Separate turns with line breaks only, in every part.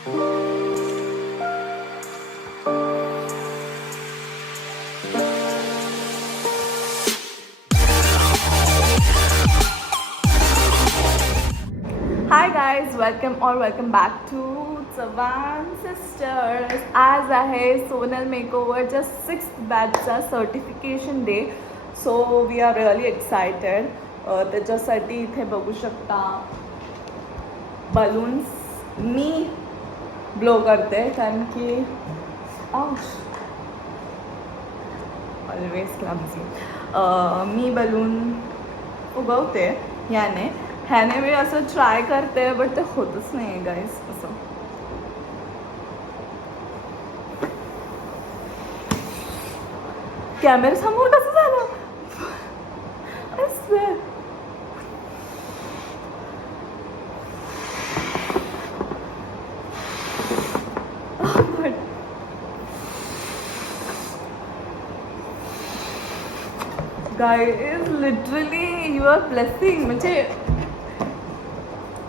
हाय guys welcome और welcome back to Chavan sisters आज आहे सोनल मेकओवरच्या six बॅचचा certification day so we are really excited त्याच्यासाठी इथे बघू शकता बलून्स मी ब्लो करते कारण की ऑलवेज क्लमझी मी बलून उगवते याने ह्याने मी असं ट्राय करते बट ते होतच नाही आहे गाईज असं कॅमेऱ्यासमोर कसं झालं? Guy is literally you are blessing म्हणजे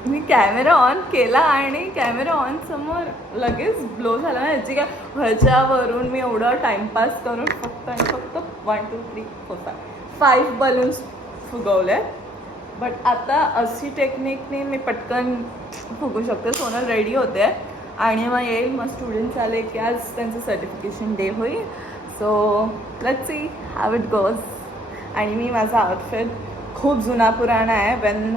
मी कॅमेरा ऑन केला आणि कॅमेरा ऑन समोर लगेच ब्लो झाला. म्हणजे ना ह्याची काय ह्याच्यावरून मी एवढं टाईमपास करून फक्त आणि फक्त one two three four five five balloons फुगवले. But आता अशी टेक्निकने मी पटकन फुगू शकते. सोनल रेडी होते. आणि मग येईल. मग स्टुडंट्स आले की आज त्यांचं सर्टिफिकेशन डे होईल. So let's see have it goes आणि मी माझा आउटफिट खूप जुना पुराणा आहे. When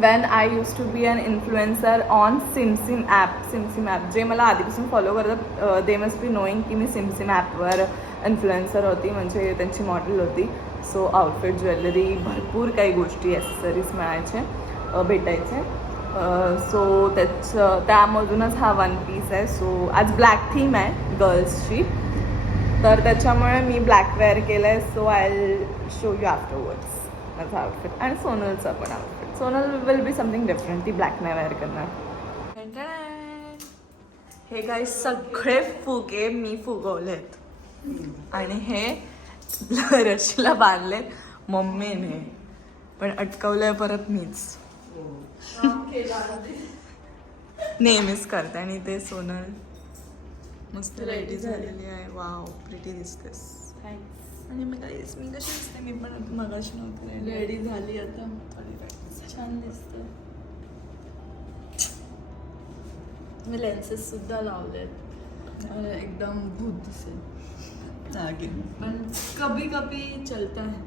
when I used to be an influencer on SimSim app SimSim app जे मला आधीपासून फॉलो करतात दे मस्ट बी नोईंग की मी सिमसिम ॲपवर इन्फ्लुएन्सर होती म्हणजे त्यांची मॉडेल होती. सो आउटफिट ज्वेलरी भरपूर काही गोष्टी ॲसेसरीज मिळायचे भेटायचे. सो त्याचं त्यामधूनच हा वन पीस आहे. सो आज ब्लॅक थीम आहे गर्ल्सची तर त्याच्यामुळे मी ब्लॅक वेअर केलं आहे so I show you afterwards माझा आउटफिट आणि सोनलचा पण outfit Sonal will be something different ती ब्लॅक नाही वेअर करणार. हे काही सगळे फुगे मी फुगवलेत. आणि हे रशीला बांधलेत. मम्मीने पण अटकवलंय परत मीच. नेहमीच करते आणि ते सोनल मस्त रेडी झालेली आहे. वाव प्रिटी दिसतेस आणि मी काहीच मी कशी दिसते मी पण मगाशी नव्हते
रेडी झाली आता छान दिसते मी लेन्सेस सुद्धा लावलेत. एकदम भूत दिसेल.
जागे.
पण कभी कभी चलता है.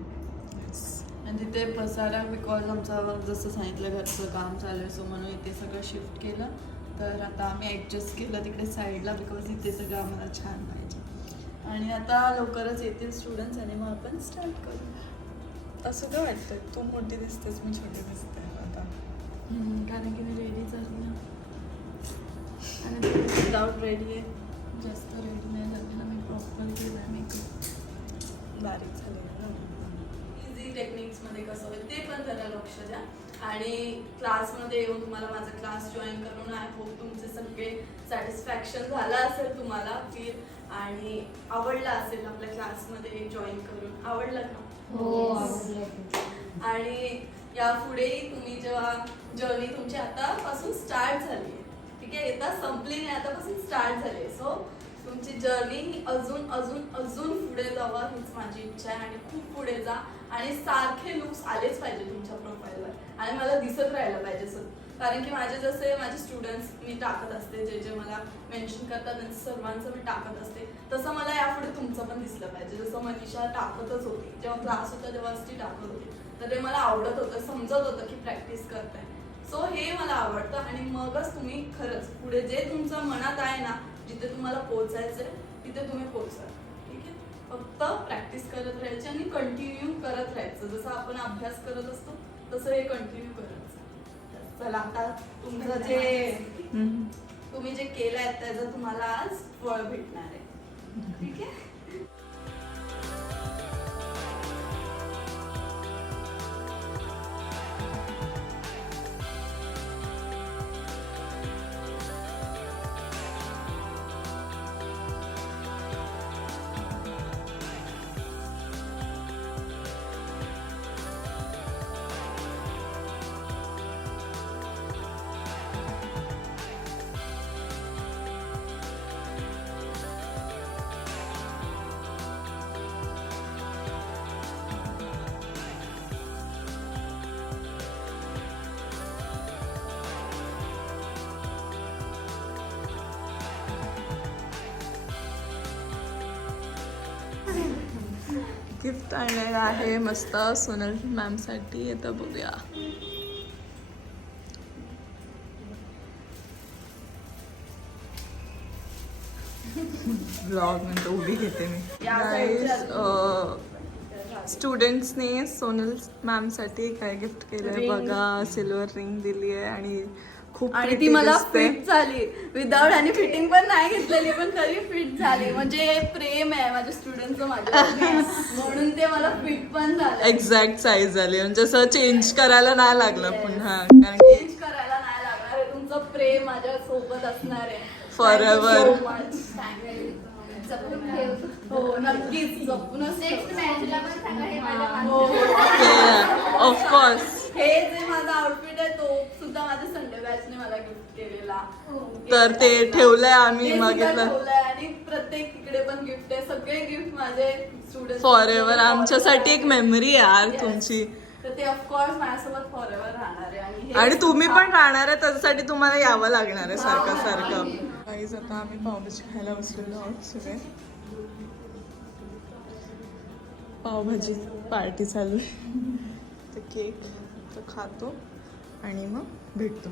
आणि तिथे पसारा बिकॉज आमचं जसं सांगितलं घरचं काम चालू आहे सो म्हणून इथे सगळं शिफ्ट केलं. तर आता आम्ही ॲडजस्ट केलं तिकडे साईडला बिकॉज इथे सगळं आम्हाला छान पाहिजे. आणि आता लवकरच येतील स्टुडंट्स आणि मग आपण स्टार्ट करू.
असं काय वाटतं तू मोठी दिसतेस मी छोटी दिसते आता.
कारण की मी रेडी झाली ना. आणि विदाउट रेडी आहे. जास्त रेडी नाही झाली. ना मी प्रॉपर केलं आहे मेकअप
बारीक झाले ना.
इझी टेक्निक्समध्ये कसं होईल ते पण जरा लक्ष द्या. आणि क्लासमध्ये येऊन तुम्हाला माझा क्लास जॉईन करून आय होप तुमचे सगळे सॅटिस्फॅक्शन झालं असेल तुम्हाला फील आणि आवडला असेल आपल्या क्लासमध्ये जॉईन करून. आवडलं का?
हो
आणि यापुढेही तुम्ही जेव्हा जर्नी तुमची आतापासून स्टार्ट झाली आहे ठीक आहे? येता संपली नाही आतापासून स्टार्ट झाली आहे. सो तुमची जर्नी ही अजून अजून अजून पुढे जावं हीच माझी इच्छा आहे. आणि खूप पुढे जा. आणि सारखे लुक्स आलेच पाहिजे तुमच्या प्रोफाईलवर आणि मला दिसत राहायला पाहिजे सर कारण की माझे जसे माझे स्टुडंट्स मी टाकत असते जे जे मला मेन्शन करतात त्यांचं सर्वांचं मी टाकत असते तसं मला यापुढे तुमचं पण दिसलं पाहिजे. जसं मनीषा टाकतच होती जेव्हा क्लास होता तेव्हाच ती टाकत होती. तर ते मला आवडत होतं समजत होतं की प्रॅक्टिस करताय. सो हे मला आवडतं आणि मगच तुम्ही खरंच पुढे जे तुमचं मनात आहे ना जिथे तुम्हाला पोहोचायचंय तिथे तुम्ही पोहोचाल. ठीक आहे? फक्त प्रॅक्टिस करत राहायची आणि कंटिन्यू करत राहायचं. जसं आपण अभ्यास करत असतो तसं हे कंटिन्यू करायचं चला आता तुमचं जे तुम्ही जे केलंय त्याचं तुम्हाला आज फळ भेटणार आहे. ठीक आहे?
गिफ्ट आणलेलं आहे. मस्त सोनल मॅमसाठी. आता बघूया. ब्लॉग नंतर उभी घेते मी. स्टुडंट्सने सोनल मॅमसाठी काय गिफ्ट केलंय?
Ring.
बघा सिल्वर रिंग दिली आहे आणि खूप
आणि ती मला. फिट झाली. विदाउट आणि फिटिंग पण नाही घेतलेली पण तरी फिट झाली. म्हणजे प्रेम आहे माझ्या स्टुडंटचं माझ्या म्हणून ते मला फिट पण झालं.
एक्झॅक्ट साईज झाली. म्हणजे असं चेंज करायला नाही लागलं पुन्हा. कारण
चेंज करायला नाही लागणार आहे. तुमचं प्रेम माझ्या सोबत असणार आहे. So much. हो नक्कीच. जपूनच हो.
ऑफकोर्स
हे. जे माझा आउटफिट आहे तो सुद्धा माझ्या संडे बॅचने मला गिफ्ट केलेला.
तर ते ठेवलंय आम्ही
ठेवलंय आणि प्रत्येक तिकडे पण गिफ्ट आहे. सगळे गिफ्ट माझे स्टुडंट
फॉर एव्हर आमच्यासाठी एक मेमरी यार तुमची.
तर ते ऑफकोर्स माझ्यासोबत फॉर एव्हर राहणार आहे. आणि हे
आणि तुम्ही पण राहणार आहे त्याच्यासाठी तुम्हाला यावं लागणार आहे सारखं सारखं. काहीच आता आम्ही पावभाजी खायला बसलेलो आहोत सगळे. पावभाजी पार्टी चालू आहे. तर केक तर खातो आणि मग भेटतो.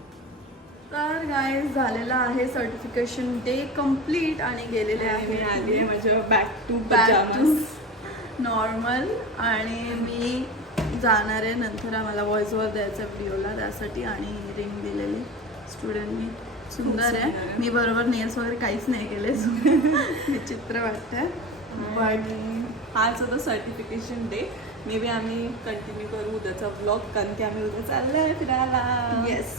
तर गाय झालेला आहे सर्टिफिकेशन डे कंप्लीट आणि गेलेले आहे
आली माझ्या back to
back to normal आणि मी जाणार आहे नंतर आम्हाला व्हॉइस ओव्हर द्यायचा व्हिडिओला त्यासाठी आणि रिंग दिलेली स्टुडंटनी सुंदर आहे. मी बरोबर नेल्स वगैरे काहीच नाही केले. विचित्र वाटतंय. बट
हाच होता सर्टिफिकेशन डे मे बी आम्ही कंटिन्यू करू उद्याचा ब्लॉग कारण की आम्ही उद्या चाललोय फिरायला.
येस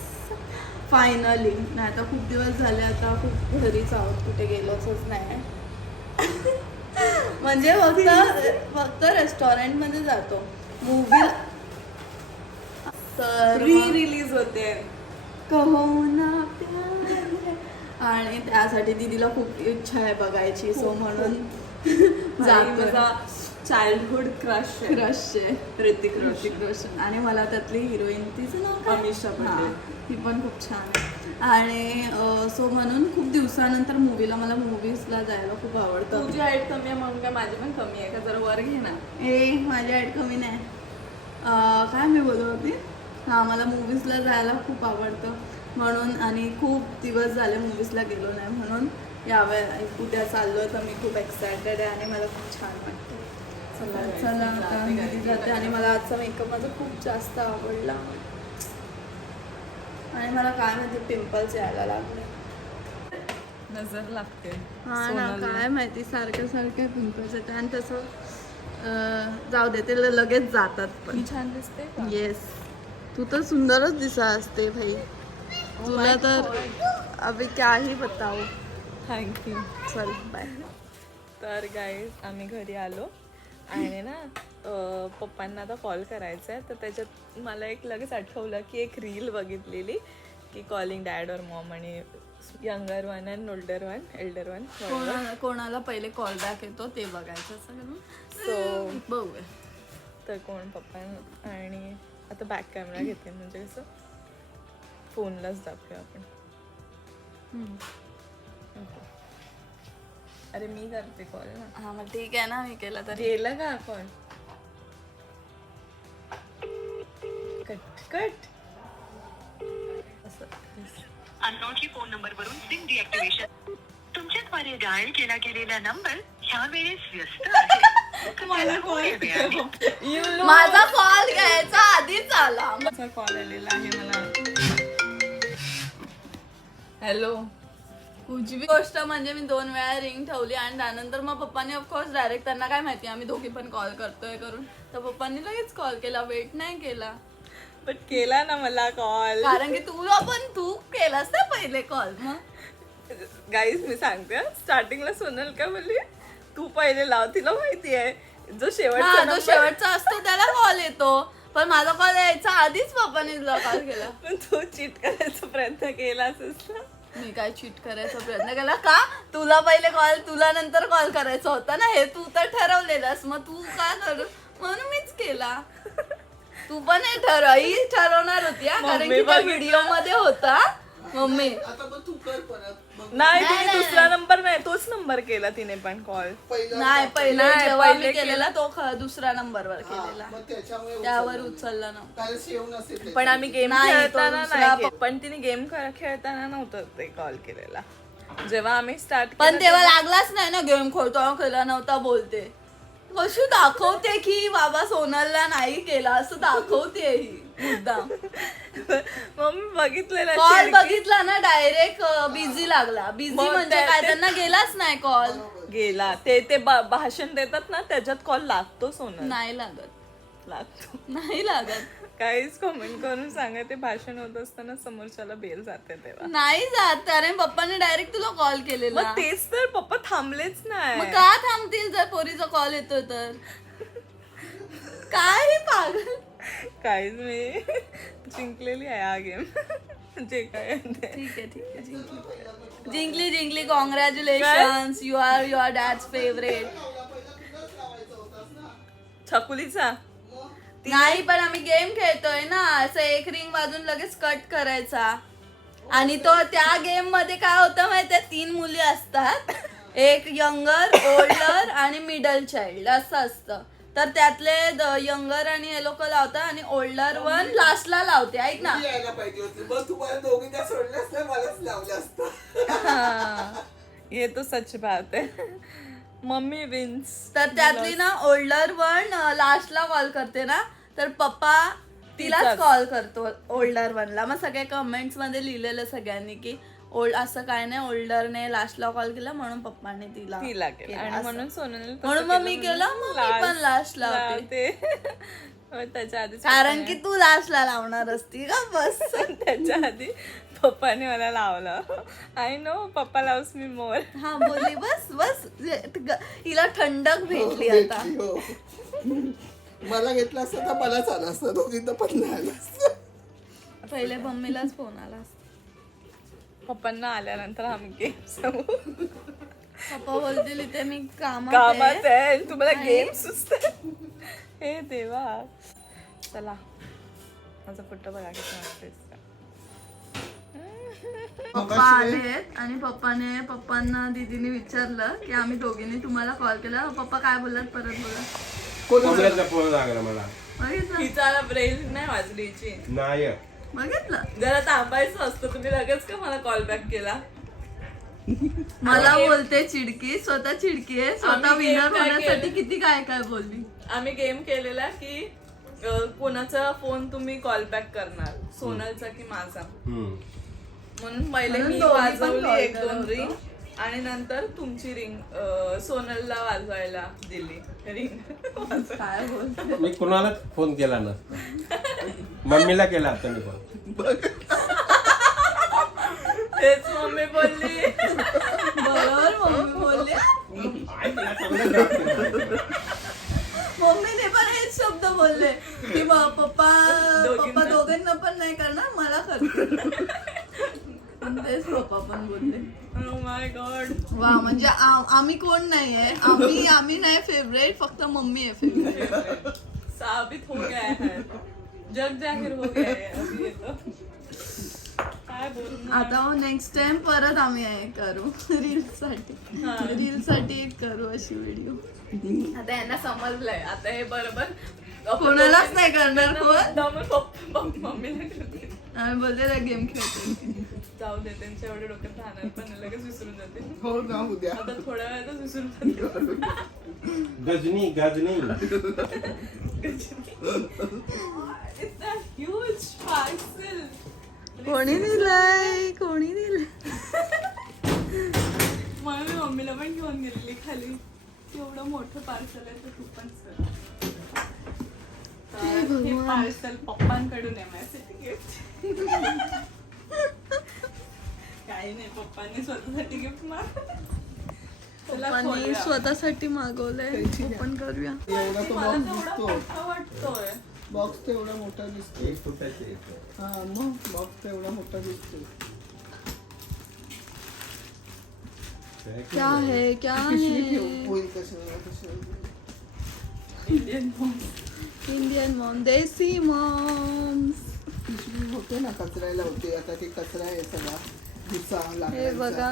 फायनली नाही तर खूप दिवस झाले आता खूप घरीच आहोत कुठे गेलोच नाही. म्हणजे फक्त फक्त रेस्टॉरंटमध्ये जातो. मूवी तर
री रिलीज होते.
कहो ना है. आणि त्यासाठी दीदीला खूप इच्छा आहे बघायची सो म्हणून जातो
चाइल्डहुड क्रश
क्रश आहे.
ऋतिक
ऋतिक रोशन आणि मला त्यातली हिरोईन तिचं नाव काय?
अमिषा.
हां, ती पण खूप छान आहे. आणि सो म्हणून खूप दिवसानंतर मूवीला मला मूवीजला जायला खूप आवडतं.
तुझी हाईट कमी आहे म्हणून काय माझी पण कमी आहे का? जरा वर घे ना.
ए माझी ॲड कमी नाही. अं, काय मी बोलत होती? हां मला मूवीजला जायला खूप आवडतं. म्हणून आणि खूप दिवस झाले मूवीजला गेलो नाही म्हणून. यावे उद्या चाललो तर मी खूप एक्सायटेड आहे आणि मला खूप छान वाटतं
चला
आता. घरी जाते. आणि मला आजचा मेकअप माझा खूप जास्त आवडला. आणि मला काय माहिती पिंपल्स यायला लागले.
नजर लागते.
हा ना. काय माहिती सारखं सारखं पिंपल्स येते आणि तसं जाऊ दे ते लगेच जातात पण.
छान दिसते?
येस तू तर सुंदरच दिसा असते भाई. तुला
my
तर अभि क्या ही बताओ
थँक्यू
चल बाय
तर गाईज आम्ही घरी आलो. आणि ना पप्पांना आता कॉल करायचा आहे तर त्याच्यात मला एक लगेच आठवलं की एक रील बघितलेली की कॉलिंग डॅड और मॉम आणि younger one and older one elder one
कोणाला पहिले कॉल बॅक येतो ते बघायचं सगळं
सो
बघूया.
तर कोण पप्पा आणि आता बॅक कॅमेरा घेते म्हणजे कसं फोनलाच दाखवूया आपण.
हम्म.
अरे मी करते कॉल ना.
हा मग ठीक आहे ना मी केला तरी.
गेलं का आपण? Cut cut. असं.
अननोनची फोन नंबरवरून सिम डिॲक्टिव्हेशन तुमच्याद्वारे डायल केला गेलेला नंबर ह्या वेळेस व्यस्त आहे.
मला कॉल
माझा कॉल घ्यायचा आधीच आला.
कॉल आलेला आहे मला. हॅलो
बी गोष्ट म्हणजे मी दोन वेळा रिंग ठेवली आणि त्यानंतर मग पप्पांनी ऑफकोर्स डायरेक्ट त्यांना काय माहिती आम्ही दोघी पण कॉल करतोय करून. तर पप्पांनी लगेच कॉल केला वेट नाही केला.
बट केला ना मला कॉल
कारण की तुला पण तू केलास ना पहिले कॉल मग.
गाईज मी सांगते स्टार्टिंगला सोनल काय बोलली? तू पहिले लाव तिला माहिती आहे. जो शेवटचा
जो शेवटचा असतो त्याला कॉल येतो. पण माझा कॉल यायचा आधीच पप्पांनी तुला कॉल केला.
पण तू चीट करायचा प्रयत्न केला असेल
मी काय चीट करायचा प्रयत्न केला? का? तुला पहिले कॉल तुला नंतर कॉल करायचा होता ना? हे तू तर ठरवलेलंस. मग तू का कर? म्हणून मीच केला. तू पण हे ठरव. ही ठरवणार होती हा, कारण की त्या. व्हिडिओमध्ये होता. मम्मी.
आता पण तू कर परत.
नाही
नाही,
तिने
नाही,
दुसरा नंबर नाही तोच नंबर केला तिने पण कॉल
पहिला
नाही पहिले
नाही,
जेव्हा
पहिले
मी केलेला तो ख- दुसऱ्या नंबरवर
हा,
केलेला.
मग त्याच्यामुळे
त्यावर
उचलला.
उचलला नव्हता.
कारण सेव नसेल त्याच्यात.
पण आम्ही गेम
नाही, तो
खेळताना
दुसरा
नाही केलं. पण तिने गेम खेळताना नव्हतं ते कॉल केलेला. जेव्हा आम्ही स्टार्ट
पण तेव्हा लागलाच नाही ना गेम खेळतो केला नव्हता बोलते. कशी दाखवते की बाबा सोनलला नाही केला असं दाखवते ही. मुद्दाम.
मम्मी बघितलेला
कॉल. बघितला ना डायरेक्ट बिझी लागला. बिझी
मग
म्हणजे काय त्यांना गेलाच नाही कॉल
गेला. ते ते बा- भाषण देतात ना त्याच्यात कॉल लागतो सोनल.
नाही लागत.
लागतो.
नाही लागत.
काहीच कमेंट करून सांगा ते भाषण होत असताना समोरच्याला बेल जाते तेव्हा.
नाही जात. कारण पप्पाने डायरेक्ट तुला कॉल केलेला.
मग तेच तर पप्पा थांबलेच
मग
नाही
का थांबतील जर पोरीचा कॉल येतो तर? काय हे पागल
काहीच मी जिंकलेली आहे हा गेम. जे काय ते.
ठीक आहे ठीक आहे जिंकली. जिंकली जिंकली. Congratulation you are your dad's favourite
छकुलीचा?
नाही पण आम्ही गेम खेळतोय ना. असं एक रिंग वाजून लगेच कट करायचा. आणि तो त्या गेममध्ये काय होतं माहितीये? तीन मुली असतात. एक यंगर ओल्डर आणि मिडल चाइल्ड असं असतं. तर त्यातले यंगर आणि हे लोक लावतात आणि ओल्डर वन लास्टला लावते ऐक ना.
यायला पाहिजे होती. मग तुम्हाला दोघींना सोडलं असतं मलाच लावलं असतं.
हाँ, ये तो सच बात है मम्मी विन्स
तर त्यातली ना ओल्डर वन लास्टला कॉल करते ना तर पप्पा तिलाच
तिचाच.
कॉल करतो ओल्डर वनला मग सगळ्या कमेंट्समध्ये लिहिलेलं सगळ्यांनी की ओल्ड असं काय नाही ओल्डरने लास्टला कॉल केला म्हणून पप्पाने तिला
तिला केलं. आणि
असं.
म्हणून सोनल
म्हणून मग मी केलं, मग मी पण last लावते.
त्याच्या आधी
कारण की तू लास्टला लावणार असती का बस.
त्याच्या आधी पप्पाने मला लावलं. आय नो पप्पा लावस मी मोर
हा बोलली बस बस. ग- हिला थंडक भेटली आता.
भेटली, हो. मला घेतलं असतं तर मलाच आलं असतं. दोघींना पण नाही आलं असतं.
पहिले मम्मीलाच फोन आला
पप्पांना आल्यानंतर आम्ही गेम सांगू
पप्पा बोलतील इथे मी कामात
कामात
आहे.
तुम्हाला
आणि-
गेम सुचते हे देवा. चला. माझा फोटो बघा किती मस्त दिसतं.
पप्पा आलेत आणि पप्पाने पप्पांना दीदीने विचारलं की आम्ही दोघींनी तुम्हाला कॉल केला. पप्पा काय बोललात? परत बोला.
कोणाचा फोन लागला मला?
बघितलं.
हिचा ब्रेल नाही वाजली हिची
नाही
बघितलं?
जरा थांबायचं असतं. तुम्ही लगेच का मला कॉल बॅक केला?
मला बोलते चिडकी स्वतः चिडकी आहे. स्वतः
आम्ही
विनर
काय
होण्यासाठी
केलं?
किती काय काय बोलली?
आम्ही गेम केलेला की अं, कोणाचा फोन तुम्ही कॉल बॅक करणार? सोनलचा की माझा?
हम्म.
म्हणून पहिले
म्हणून
मी
पण
वाजवली
call
एक दोन
करत
रिंग. आणि नंतर तुमची रिंग सोनलला वाजवायला दिली. रिंग.
काय बोलते?
मी कुणालाच फोन केला नसता. मम्मीला केला आता मी फोन.
तेच मम्मी बोलली.
बरोबर मम्मी बोलली. मम्मीने पण हेच शब्द बोलले की ब- पप्पा. पप्पा दोघांना पण नाही करणार मला करते पण तेच पप्पा पण बोलले
माय गॉड
वा म्हणजे आ- आम्ही कोण नाहीये? आम्ही आम्ही नाही फेवरेट फक्त मम्मी आहे फेवरेट
साबित हो गया है. जग जाहीर हो गया है अभी ये तो. काय बोलणार?
आता नेक्स्ट टाइम परत आम्ही हे करू. रील साठी. रील साठी एक करू अशी व्हिडिओ
आता यांना समजलंय. आता हे बरोबर.
कोणालाच नाही करणार कोण?
दमून पप्पा- पप्पा- मम्मीला.
आम्ही बोलते गेम खेळतो.
जाऊ दे त्यांच्या एवढे डोक्यात राहणार पण लगेच विसरून जाते.
हो ना उद्या
आता थोड्या वेळातच विसरून जाते.
Ghajini Ghajini.
It's a huge parcel.
कोणी दिलंय? कोणी दिलंय?
म्हणून मी मम्मीला पण घेऊन गेलेली खाली. एवढं मोठं पार्सल आहे तर तू पण सर हे पार्सल पप्पांकडून आहे माझ्यासाठी गिफ्ट काही नाही पप्पांनी स्वतःसाठी गिफ्ट माग
पप्पांनी स्वतःसाठी मागवलंय. ओपन करूया.
एवढा तो बॉक्स
तेवढा
दिसतो
मोठा वाटतोय.
बॉक्स तर एवढा मोठा दिसतो हा मग बॉक्स तर एवढा मोठा दिसतो
क्या है क्या है?
कशाला कशाला
Indian
Indian mom desi moms
पिशवी होते ना कचरायला होते. आता ते कचरा आहे सगळा.
हे. बघा.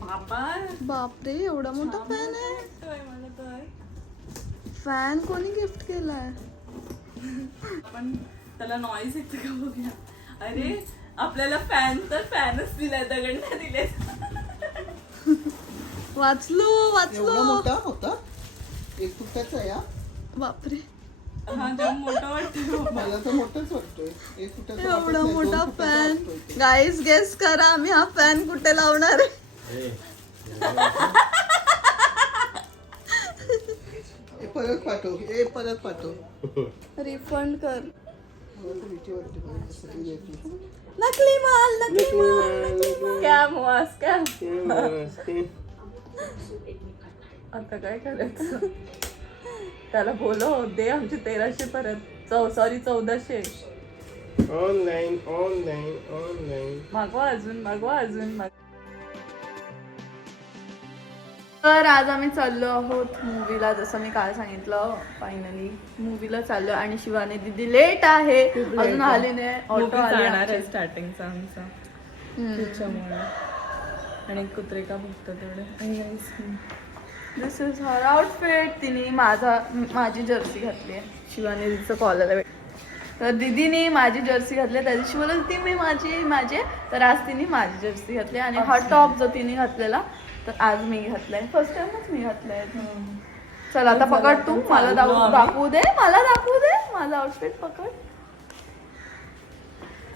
बाबा
बापरे एवढा मोठा फॅन आहे.
काय मला काय
फॅन कोणी गिफ्ट केलाय?
आपण त्याला नॉईज येते का बघूया. अरे आपल्याला फॅन तर फॅनच दिलाय दगड नाही दिले
वाचलो.
एवढा
वाचलो
मोठा होता? एक फुटाचा या
बापरे.
हा जाम मोठा वाटतो
मला तर मोठाच वाटतोय. एक फुटाचा वाटत
एवढा
नाही, दोन
मोठा
फुटाचा
फॅन
वाटतोय तो.
गाईज गेस करा आम्ही हा फॅन कुठे लावणार? आहे
ए, परत पाठव ए परत पाठव.
रिफंड कर.
मला तर भीती वाटते मला कसं तरी याची.
नकली माल नकली माल
स्कॅम हुआ स्कॅम आता काय करायचं? त्याला बोलो दे आमचे तेराशे परत. चौ सॉरी चौदाशे.
ऑनलाईन ऑनलाईन ऑनलाईन
मागवा अजून मागवा अजून
तर आज आम्ही चाललो आहोत मूवीला जसं मी काल सांगितलं फायनली मूवीला चाललो आणि शिवानी दिदी लेट आहे. अजून आली नाही ऑटो आली.
आहे स्टार्टिंगचा आमचा. त्याच्यामुळे. आणि कुत्रे का भुकतात तेवढे
दिस इज हर आउटफिट तिने माझा माझी जर्सी घातली आहे. शिवानी दिदीचं कॉलर तर दिदीने माझी जर्सी घातली. त्या दिवशी बोलत होती मी माझी माझी. तर आज तिने माझी जर्सी घातली आणि हा टॉप जो तिने घातलेला तर आज मी घातलाय. फर्स्ट टाइमच मी घातलाय. चल आता पकड तू. मला दाखवू दाखवू दे. मला दाखवू दे. माझा आउटफिट पकड.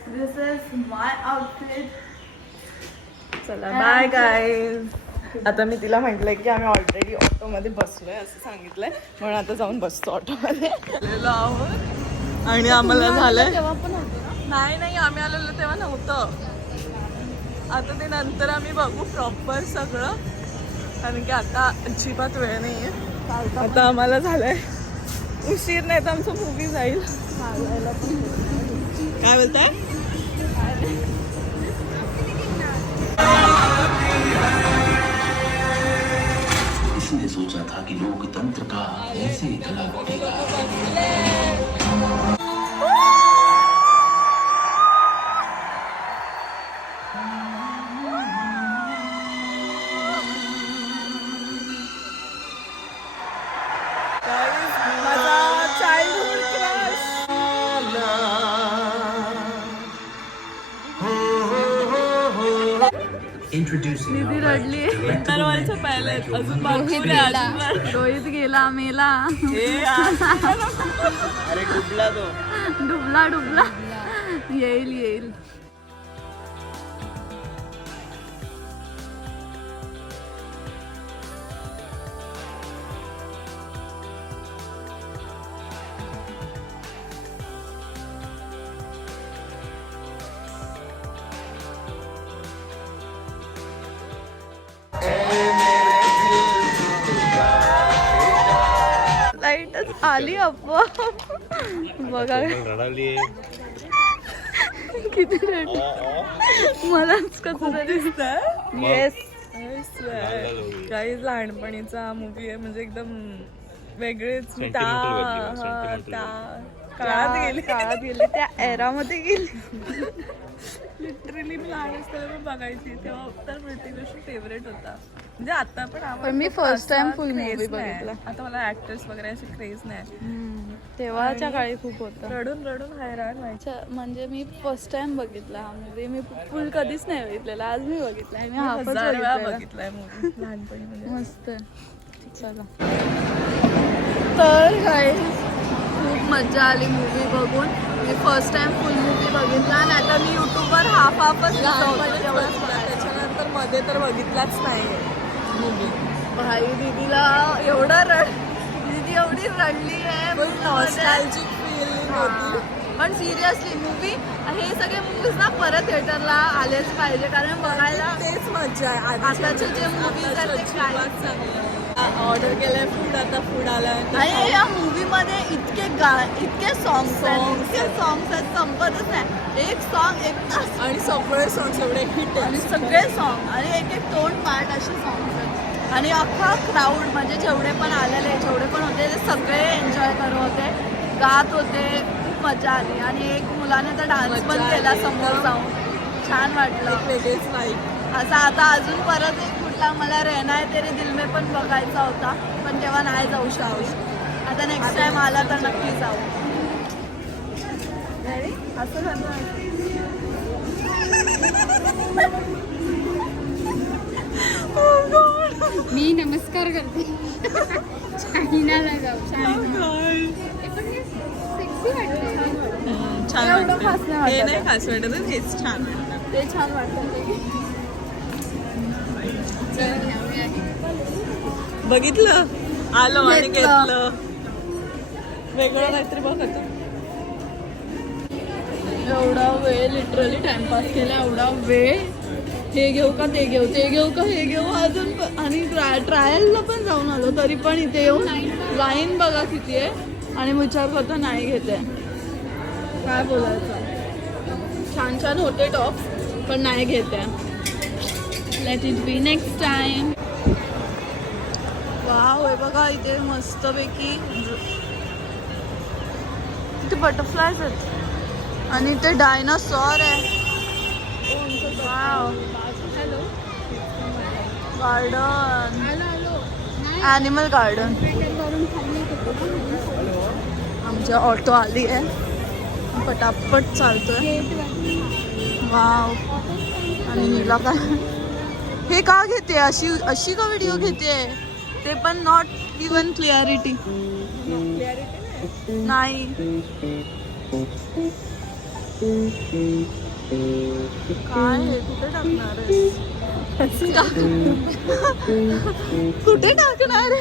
दिस इज माय आउटफिट
चला बाय गाईज आता मी तिला म्हटलंय की आम्ही ऑलरेडी ऑटोमध्ये बसलोय असं सांगितलंय. म्हणून आता जाऊन बसतो ऑटोमध्ये आहोत. आणि आम्हाला झालंय
तेव्हा पण होतो ना?
नाही नाही आम्ही आलेलो तेव्हा नव्हतं. आता ते नंतर आम्ही बघू प्रॉपर सगळं. कारण की आता अजिबात वेळ नाही आहे आता आम्हाला झालंय. उशीर नाही तर आमचं मूवी जाईल. काय बोलताय?
किसने सोचा था कि लोकतंत्र का ऐसे गला घोटेगा
दीदी रडली.
इंटरवलच्या पहिले अजून बाकी अजून
रोहित गेला मेला.
हे यार.
डुबला डुबला. येईल येईल. आली अप्पा. बघा. किती रडली. मलाच कसं तरी येस
काही लहानपणीचा मूवी आहे. म्हणजे एकदम वेगळेच मी त्या हा, त्या काळात गेली.
काळात गेली त्या एरामध्ये गेली.
लिटरली मी लहान असताना पण बघायची तेव्हा उत्तर प्रत्येक फेवरेट होता. म्हणजे आता पण आवडतो,
पण मी full
craze
movie
नाही.
बघितला.
आता मला ऍक्टर्स वगैरे असे क्रेज नाही.
तेव्हाच्या काळी खूप होतं.
रडून रडून हैराण व्हायची.
म्हणजे मी फर्स्ट टाइम बघितला हा मूवी मी फुल कधीच नाही बघितलेला. आज मी बघितला मी बघितलेला.
बघितलाय मूवी लहानपणी म्हणजे.
मस्त चला. तर काय खूप मजा आली मूवी बघून. मी फर्स्ट टाइम फुल मूवी बघितला आणि आता मी युट्यूबवर हाफ हाफच
त्याच्यानंतरमध्ये तर बघितलाच नाही. मूवी
भाई दीदीला एवढं रड दीदी एवढी रडली आहे.
नॉस्टॅल्जिक फिलिंग होती.
पण सिरियसली मूवी हे सगळे मूवीज ना परत थिएटरला आलेच पाहिजे. कारण बघायला
तेच मजा आहे.
आताचे जे movies आहेत ते काहीच
ऑर्डर केलंय फूड आता फूड आलाय.
आणि या मूवी मध्ये इतके गा इतके सॉंग्स आहेत. इतके सॉंग्स आहेत. संपतच नाही. एक सॉन्ग एक तास.
आणि सगळे सॉंग्स एवढे हिट
आणि सगळे सॉन्ग आणि एक एक तोंड पार्ट असे सॉंग्स आहेत. आणि अख्खा क्राऊड म्हणजे जेवढे पण आलेले जेवढे पण होते ते गात होते. खूप मजा आली. आणि एक मुलाने तर डान्स पण केला
आली.
समोर जाऊन. छान वाटलं.
वेगळीच वाईट
असं आता अजून परत एक कुठला मला रहना है तेरे दिल में पण बघायचा होता पण तेव्हा नाही जाऊ शकू आता नेक्स्ट टाइम आला तर नक्की जाऊ? असं करणार
मी नमस्कार करते. चायनाला जाऊ चायना. वाटतंय.
छान
नाही
वाटतं हे
वाटत.
नाही खास वाटत हेच छान वाटतं
ते छान वाटतं.
बघितलं? आलो आणि
घेतलं.
वेगळं काहीतरी बघ आता.
एवढा वेळ लिटरली टाइमपास केला एवढा वेळ. हे घेऊ का ते घेऊ ते घेऊ का हे घेऊ अजून आणि ट्रायलला पण जाऊन आलो तरी पण इथे येऊन लाईन बघा किती आहे. आणि विचार करतो नाही घेते काय बोलायचं? छान छान होते टॉप्स. पण नाही घेते let it be next time wow हे बघा इथे मस्तपैकी इथे बटरफ्लायज आहेत. आणि ते डायनासॉर आहे. गार्डन ॲनिमल गार्डन आमच्या ऑटो आली आहे. पटापट चालतोय. वाव आणि काय हे का घेते? अशी अशी का व्हिडिओ घेते? ते पण नॉट इवन क्लिअरिटी नाही. काय आहे? कुठे टाकणार कुठे टाकणार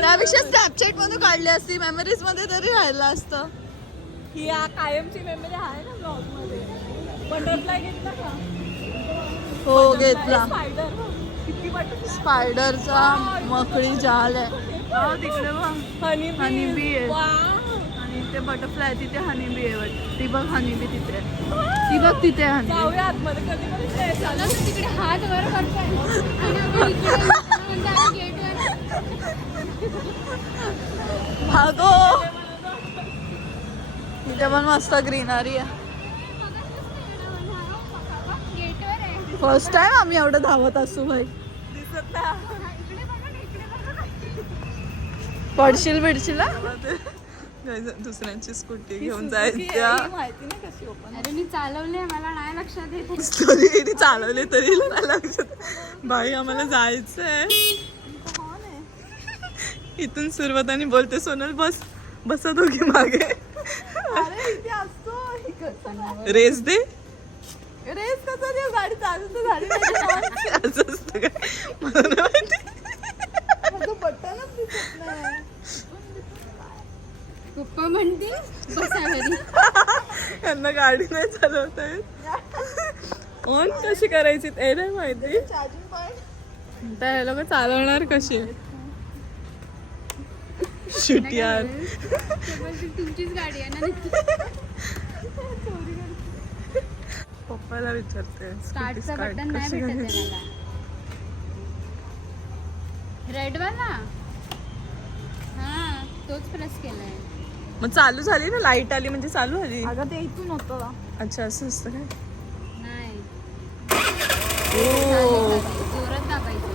त्यापेक्षा स्नॅपचॅट मधून काढली असती. मेमरीजमध्ये तरी राहिलं असतं.
ही या कायमची मेमरी आहे ना ब्लॉगमध्ये. बटरफ्लाय घेतला का?
हो घेतला. स्पायडरचा मकळी जाल आहे. हो तिकडे
हनी
हनी बी आहे. आणि ते बटरफ्लाय तिथे हनी बी आहे. ती बघ हनी बी तिथे. ती बघ तिथे हनी
जाऊया आतमध्ये. कधी कधी ते
चला तर तिकडे. हात वर करताय. आणि आपण इकडे आम्ही गेटवर.
भागो. तिथे पण मस्त ग्रीनरी आहे. फर्स्ट टाइम आम्ही एवढं धावत असू भाई.
दिसत नाही.
इकडे बघा ना इकडे बघा ना.
पडशील बिडशील हा?
दुसऱ्यांची स्कूटी घेऊन जायच्या.
माहिती नाही कशी ओपन
अरे मी चालवले मला नाही लक्षात येते.
चालवली तरी नाही लक्षात. बाई आम्हाला जायचंय. इथून सुरुवात आणि बोलते सोनल बस बसा दोघी मागे. रेस दे.
रेस कसा देऊ गाडी चालू तर झाली.
असं असतं काय? मला नाही माहिती.
माझं बटनच दिसत नाही.
पप्पा म्हणते बसा घरी.
यांना गाडी नाही चालवता येत. ऑन कशी करायची ते नाही माहिती. त्या लोक चालवणार कशी? शिट यार.
ते बोलते, तुमचीच गाडी आहे ना.
पप्पाला विचारते.
स्टार्टचं बटन नाही भेटत आहे मला. रेड वाला? हा तोच प्रेस केलाय.
मग चालू झाली ना? लाइट आली म्हणजे चालू झाली?
अगं ते इथून होतं.
अच्छा असं असतं काय?
नाही. जोरात दाबायचं.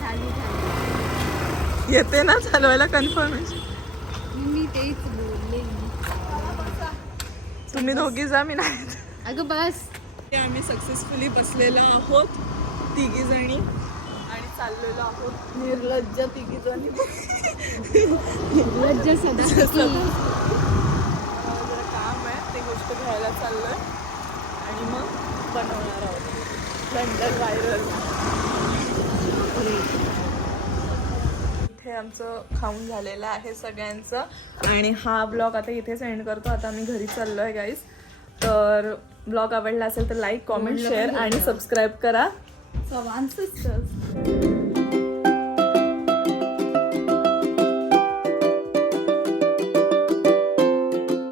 झाली झाली.
येते ना? चालवायला कन्फर्मेशन
मी तेच बोलले.
तुम्ही दोघी जा मी नाही
अगं बस.
ते आम्ही सक्सेसफुली बसलेलो आहोत तिघी जणी आणि चाललेलो आहोत
निर्लज्ज तिघी जणी
लज्ज सदा
जरा काम आहे ते गोष्ट घ्यायला चाललोय. आणि मग बनवणार आहोत. लंडन व्हायरल इथे आमचं खाऊन झालेलं आहे सगळ्यांचं. आणि हा ब्लॉग आता इथेच एंड करतो. आता आम्ही घरी चाललोय गाईज तर ब्लॉग आवडला असेल तर लाईक कॉमेंट शेअर आणि सबस्क्राईब करा.
सिस्टर्स